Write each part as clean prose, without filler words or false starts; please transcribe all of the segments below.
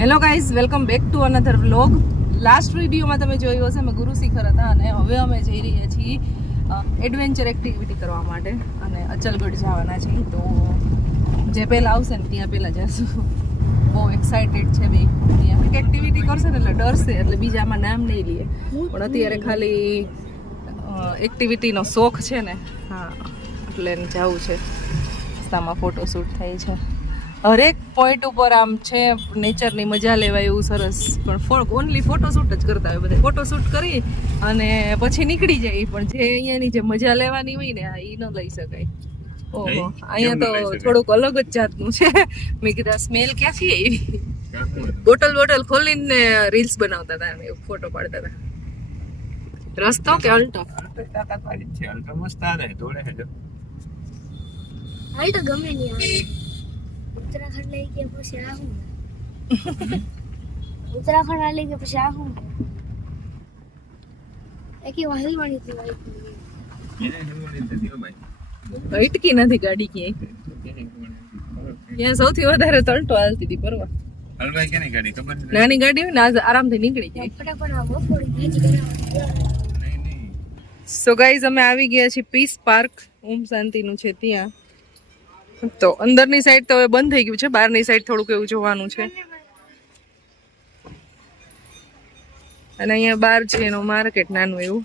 Hello guys, welcome back to another vlog. Last વિડીયોમાં તમે જોયું હશે અમે ગુરુ શિખર હતા અને હવે અમે જઈ રહ્યા છીએ એડવેન્ચર એક્ટિવિટી કરવા માટે અને અચલગઢ જવાના છીએ. તો જે પહેલાં આવશે ને ત્યાં પહેલાં જઈશું. બહુ એક્સાઇટેડ છે બે. ત્યાં એક્ટિવિટી કરશે ને એટલે ડરશે, એટલે બીજામાં નામ નહીં લઈએ, પણ અત્યારે ખાલી એક્ટિવિટીનો શોખ છે ને, હા એટલે જવું છે. રસ્તામાં ફોટોશૂટ થાય છે, હરેક પોઈન્ટ ઉપર આમ છે નેચરની મજા લેવાય એવું સરસ. પણ ઓનલી ફોટોશૂટ જ કરતા હોય બધા, ફોટોશૂટ કરી અને પછી નીકળી જાય. પણ જે અહીંયાની જે મજા લેવાની હોય ને એ ન લઈ શકાય. ઓહો, અહીંયા તો થોડુંક અલગ જ જાતનું છે. મેં કીધા સ્મેલ ક્યાંથી આવી? બોટલ ખોલીને રીલ્સ બનાવતા હતા, ફોટો પાડતા હતા. રસ્તો કે અલ્ટો? અલ્ટો મસ્ત આવે દોડે છે. અલ્ટો ગમે નહીં આવે. ઉત્તરાખંડ લઈ ગયા પછી આ હું ઉત્તરાખંડ લઈ ગયા પછી આ હું એકી વાહલવાની હતી અટકી નથી ગાડી ક્યાંય. ત્યાં સૌથી વધારે તલટો હાલતી હતી પરવા. હલવાઈ કે નહીં ગાડી ખબર નથી. નાની ગાડી હોય ને આરામથી નીકળી જાય. ફટાફટ આ બપોરી ભેજી બનાવવાની. નહીં સો ગાઈઝ, અમે આવી ગયા છીએ પીસ પાર્ક. ઓમ શાંતિનું છે ત્યાં. તો અંદરની સાઈડ તો હવે બંધ થઈ ગયું છે, બહારની સાઈડ થોડુંક એવું જોવાનું છે. અને અહીંયા બહાર છે એનું માર્કેટ નાનું એવું.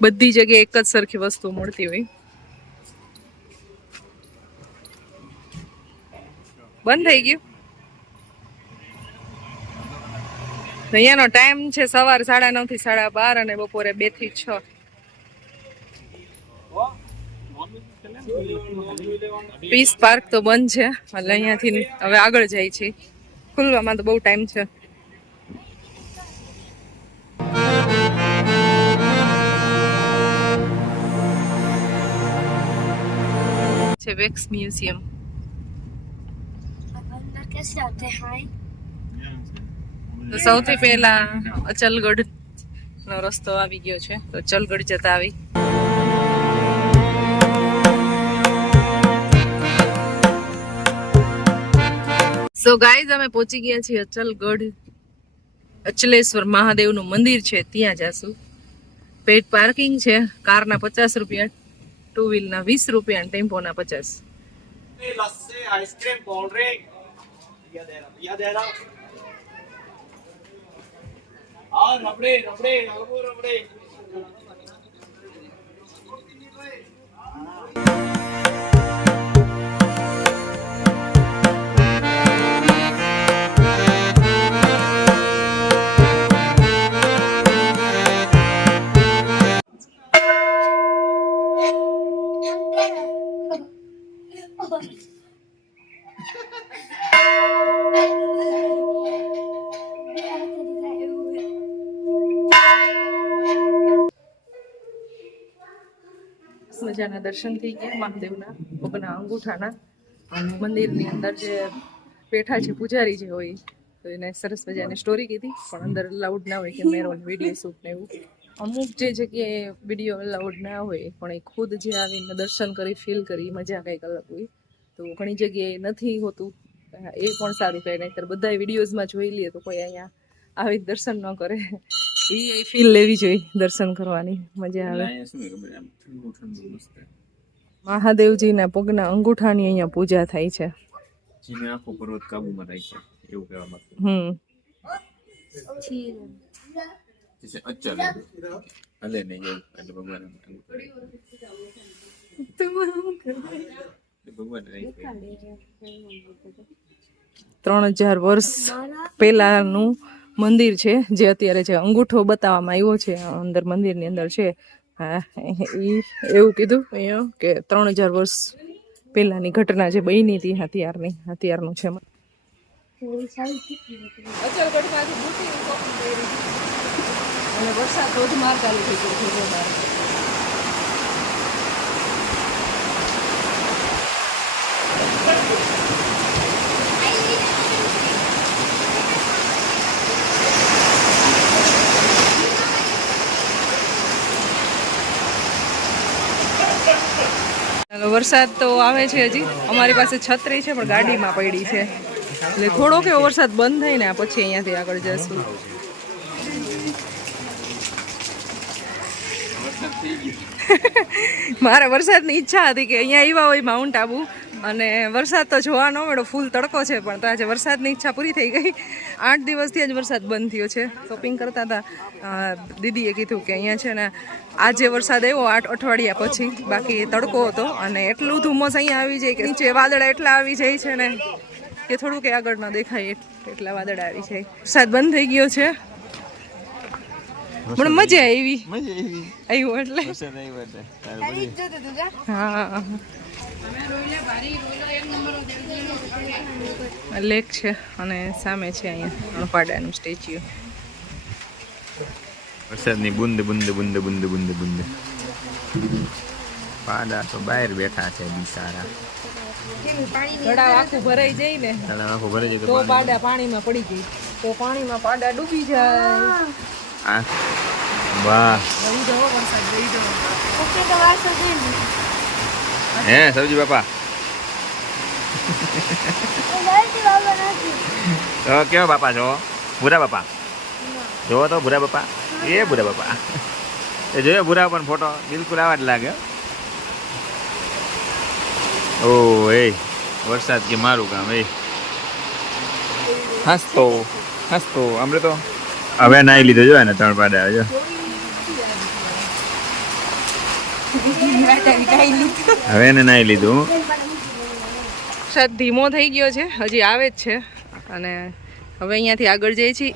બધી જગ્યાએ એક જ સરખી વસ્તુ મળતી હોય. બંધ થઈ ગયું. અહીંયાનો ટાઈમ છે સવાર 9:30 થી 12:30 અને બપોરે 2 થી 6. પીસ પાર્ક તો બંધ છે, એટલે અહીંયાથી હવે આગળ જાય છે. ખુલવામાં તો બહુ ટાઈમ છે. Wax museum. अंदर कैसे आते हैं? તો સૌથી પહેલા અચલગઢ નો રસ્તો આવી ગયો છે, તો અચલગઢ જતા આવી. સો ગાઈઝ, અમે પહોંચી ગયા છીએ અચલગઢ. અચલેશ્વર મહાદેવનું મંદિર છે, ત્યાં જાશું. પેડ પાર્કિંગ છે. કારના 50 રૂપિયા, ટુ વ્હીલના 20 રૂપિયા અને ટેમ્પોના 50. लस्सी आइसक्रीम कोल्ड ड्रिंक या दे रहा और रबड़े रबड़े हलवो रबड़े મજાના દર્શન થઈ ગયા મહાદેવના પગના અંગૂઠાના. અને મંદિરની અંદર જે બેઠા છે પૂજારી જે હોય, તો એને સરસ મજાની સ્ટોરી કીધી. પણ અંદર અલાઉડ ના હોય કેમેરો વિડીયો શૂટ ને એવું. અમુક જે જગ્યાએ વિડીયો અલાઉડ ના હોય, પણ એ ખુદ જે આવીને દર્શન કરી ફીલ કરી મજા કંઈક અલગ હોય. તો ઘણી જગ્યાએ નથી હોતું, એ પણ સારું કહે. નહીંતર બધા વિડીયોઝમાં જોઈ લઈએ તો કોઈ અહીંયા આવી દર્શન ન કરે. એ ફીલ લેવી જોઈએ, દર્શન કરવાની મજા આવે. મહાદેવજીના પગના અંગૂઠાની અહીંયા પૂજા થાય છે. જેને આખો પર્વત કાબુમાં રાખે એવું કહેવા માંગુ. જૈસે અચલ હલે નહીં એવું એટલે ભગવાન ભગવાન 3000 વર્ષ પહેલાનું મંદિર છે, જે અત્યારે જે અંગૂઠો બતાવવામાં આવ્યો છે અંદર મંદિરની અંદર છે. હા, એવું કીધું અહીંયા કે 3000 વર્ષ પહેલાની ઘટના જે બની હતી અત્યારનું છે. અચલગઢમાંથી બુટી શોપિંગ કરી અને વરસાદ ધોધમાર ચાલુ થઈ ગયો છે. હાલો, વરસાદ તો આવે છે હજી. અમારી પાસે છત્રી છે પણ ગાડીમાં પડી છે, એટલે થોડોક એવો વરસાદ બંધ થાય ને પછી અહીંયાથી આગળ જશું. મારે વરસાદની ઈચ્છા હતી કે અહીંયા આવ્યા હોય માઉન્ટ આબુ અને વરસાદ તો જોવા ન મળ્યો, ફૂલ તડકો છે, પણ તો આજે વરસાદની ઈચ્છા પૂરી થઈ ગઈ. 8 દિવસથી જ વરસાદ બંધ થયો છે. શોપિંગ કરતા હતા, દીદીએ કીધું કે અહીંયા છે ને આજે વરસાદ આવ્યો 8 અઠવાડિયા પછી, બાકી તડકો હતો અને એટલું ધુમ્મસ અહીંયા આવી જાય કે નીચે વાદળા એટલા આવી જાય છે ને કે થોડું કે આગળ ન દેખાય એટલા વાદળા આવી જાય. વરસાદ બંધ થઈ ગયો છે પણ મજા આવ્યું એટલે હા. લેક છે અને સામે છે અહીંયા અણપાડાનું સ્ટેચ્યુ. વરસાદની બુંદ બુંદ બુંદ બુંદ બુંદ બુંદ. પાડા તો બહાર બેઠા છે બિચારા. તળાવ આખું ભરાઈ જાય ને તો પાડા પાણીમાં પડી જાય, તો પાણીમાં પાડા ડૂબી જાય. વાહ હે સબજી બાપા તો કેવો બાપા જો ભૂરા બાપા જોવો તો ભૂરા બાપા એ ભૂરા બાપા એ જોયો ભૂરા પણ ફોટો બિલકુલ આવા જ લાગે. ઓ એ વરસાદ કે મારું કામ એ હસતો હસતો અમરે તો હવે નાઈ લીધો જો ને 3 પાડા જો હવે એને નાઈ લીધું. વરસાદ ધીમો થઈ ગયો છે, હજી આવે જ છે અને હવે અહીંયાથી આગળ જઈએ છીએ.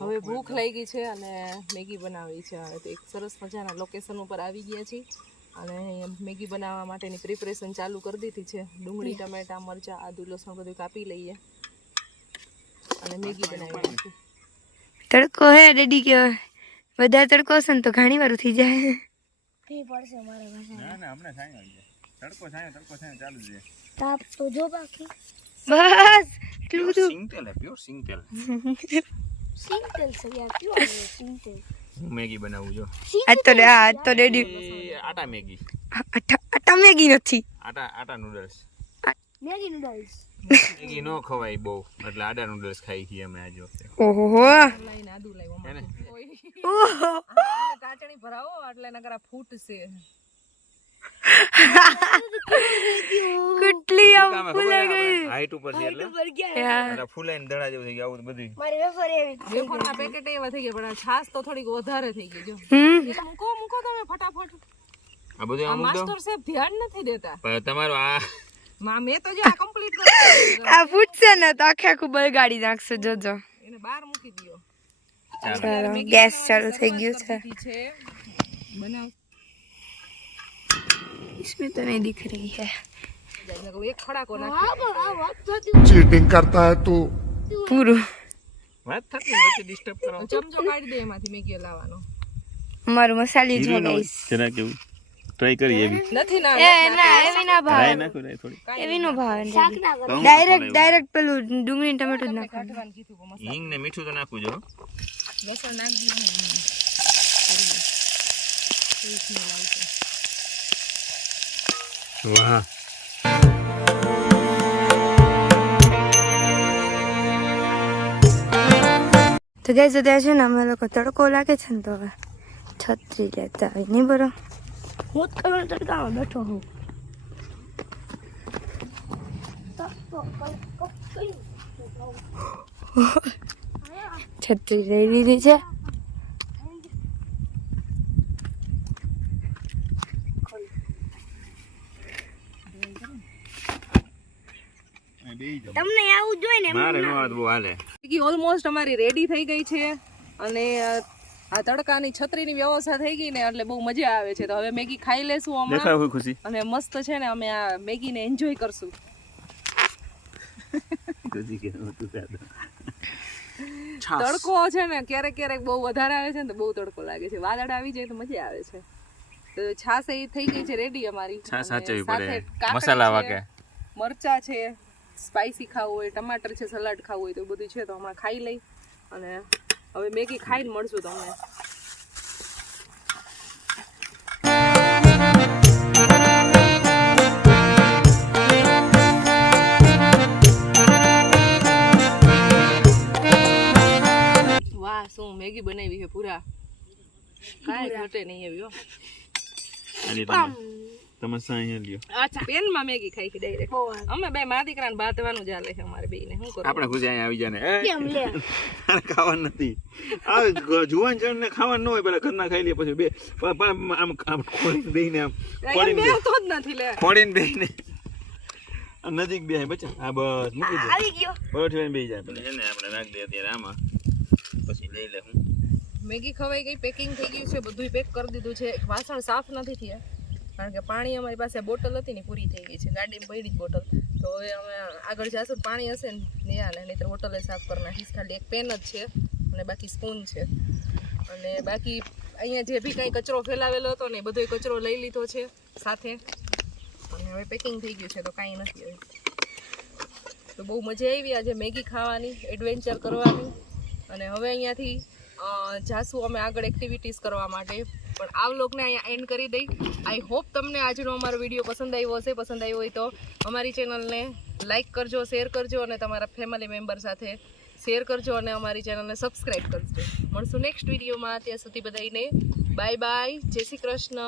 હવે ભૂખ લાગી છે અને મેગી બનાવી છે. હવે તો એક સરસ મજાના લોકેશન ઉપર આવી ગયા છીએ અને મેગી બનાવવા માટેની પ્રિપરેશન ચાલુ કરી દીધી છે. ડુંગળી, ટમેટા, મરચાં, આદુ, લસણ બધું કાપી લઈએ અને મેગી બનાવી નાખી. તડકો હે રેડી કે વધારે તડકો હશે ને તો ઘણી વાર થઈ જાય. પડશે મારે ના ના હમણાં સાંયો આવી જાય. તડકો સાંયો ચાલુ છે. તાપ તો જો બાકી બસ એટલું બધું. સિંગતેલ હે પ્યોર સિંગતેલ. સિંગતેલ છે યાર, પ્યોર સિંગતેલ. હું મેગી બનાવું જો. આ તો રેડી આટા મેગી. આટા મેગી નથી, આટા નૂડલ્સ. Maggi noodles. મેગી નો ખવાય બહુ એટલે આડા નૂડલ્સ ખાઈ છીએ અમે આજે વખતે. ઓહો લઈને આદુ લાવ્યો હે ને કાચણી ભરાવો એટલે નકરા ફૂટશે. કેટલી આમ ફૂલે ગઈ હાઈટ ઉપર છે એટલે ફૂલાઈને દડા જેવું થઈ ગયું. આવું બધું મારી વેફર એવી વેફરના પેકેટ એવા થઈ ગયા પણ છાસ તો થોડીક વધારે થઈ ગઈ. જો મૂકો તમે ફટાફટ. આ બધું આમ માસ્ટર શેફ ધ્યાન નથી દેતા. પણ તમારું આ મેં તો જે આ કમ્પ્લીટ કરી આ ફૂટશે ને તો આખે આખું બગાડી નાખશે. જોજો એને બહાર મૂકી દયો. ચાલો ગેસ ચાલુ થઈ ગયું છે. બનાવ इसमें तो नहीं दिख रही है. એક ખડાકો નાખી चीटिंग करता है तू. પૂરું વાત થતી વચ્ચે ડિસ્ટર્બ કરો. ચમચો કાઢી દે એમાંથી મેગી લાવવાનો. અમારું મસાલી જો ગાઈસ જરા કેવું ટ્રાય કરી એવી નથી ના એવી ના ભાવ રાઈ નાખો રાઈ થોડી એવી નો ભાવ ડાયરેક્ટ પેલું ડુંગળી ટમેટો જ નાખવાનું. કાઢવાનું કીધું મસાલો હિંગ ને મીઠું તો નાખવું જો. લસણ નાખી દો ને. વાહ તો ગાઈસ અત્યારે છે ને અમે લોકો તડકો લાગે છે ને તો હવે છત્રી લેતા આવી નહીં બરો. હું જ કલર તડકામાં બેઠો હું. છત્રી લઈ લીધી છે. તમને આવું જોઈએ ને મારે નો આવું હાલે. મેગી ઓલમોસ્ટ અમારી રેડી થઈ ગઈ છે અને આ તડકાની છત્રીની વ્યવસ્થા થઈ ગઈ ને એટલે બહુ મજા આવે છે. તો હવે મેગી ખાઈ લેશું હમણાં દેખાય હોય ખુશી. અને મસ્ત છે ને અમે આ મેગીને એન્જોય કરશું. તડકો છે ને ક્યારેક ક્યારેક બહુ વધારે આવે છે ને તો બહુ તડકો લાગે છે. વાદળ આવી જાય તો મજા આવે છે. તો છાસ એ થઈ ગઈ છે રેડી અમારી. છાસ સાચવી સાથે પડે. કાકડી મસાલા છે, વાગે. મરચા છે, સ્પાઈસી ખાવું હોય, ટમાટર છે, સલાડ ખાવું હોય તો બધું છે. તો હમણાં ખાઈ લઈ અને હવે મેગી ખાઈને મળશું તમને. વાહ શું મેગી બનાવી છે પૂરા, કાંઈ ઘટે નહીં એવી હો. તમાશા અહીંયા લ્યો. અચ્છા પેનમાં મેગી ખાઈ કે ડાયરેક્ટ અમે બે મા દીકરાને બાંધવાનું ચાલે છે અમારે બેયને. શું કરું આપણે ખુશી અહીંયા આવી જાય કેમ લે ને ખાવાનું નથી. આ જુવાન જણ ને ખાવાનું ન હોય પેલા ઘરના ખાઈ લે પછી બે આમ ખોડીને બેહીને આમ અહીંયા બેસતો જ નથી લે. ખોડીને બેહીને નજીક બે બચ્ચા આ બસ મૂકી દે આવી ગયો પરોઠીને બેહી જાય પેલા એને આપણે નાખ દે અત્યારે આમાં પછી લઈ લે. હું મેગી ખવાઈ ગઈ, પેકિંગ થઈ ગયું છે, બધું પેક કરી દીધું છે. એક વાસણ સાફ નથી થયા કારણ કે પાણી અમારી પાસે બોટલ હતી ને પૂરી થઈ ગઈ છે, ગાડીમાં પડી જ બોટલ. તો હવે અમે આગળ જાશું પાણી હશે ને નેહાને, નહીં તો બોટલે સાફ કરી નાખીશ. ખાલી એક પેન જ છે અને બાકી સ્પૂન છે. અને બાકી અહીંયા જે બી કાંઈ કચરો ફેલાવેલો હતો ને એ બધો કચરો લઈ લીધો છે સાથે. અને હવે પેકિંગ થઈ ગયું છે તો કાંઈ નથી હવે. તો બહુ મજા આવી આજે મેગી ખાવાની, એડવેન્ચર કરવાની. અને હવે અહીંયાથી જાશું અમે આગળ એક્ટિવિટીઝ કરવા માટે. પણ આ વ્લોગને અહીંયા એન્ડ કરી દઈ. આઈ હોપ તમને આજનો અમારો વિડીયો પસંદ આવ્યો હશે. પસંદ આવ્યો હોય તો અમારી ચેનલને લાઇક કરજો, શેર કરજો અને તમારા ફેમિલી મેમ્બર સાથે શેર કરજો અને અમારી ચેનલને સબસ્ક્રાઈબ કરજો. મળશું નેક્સ્ટ વિડીયોમાં. ત્યાં સુધી બધાને બાય બાય, જય શ્રી કૃષ્ણ.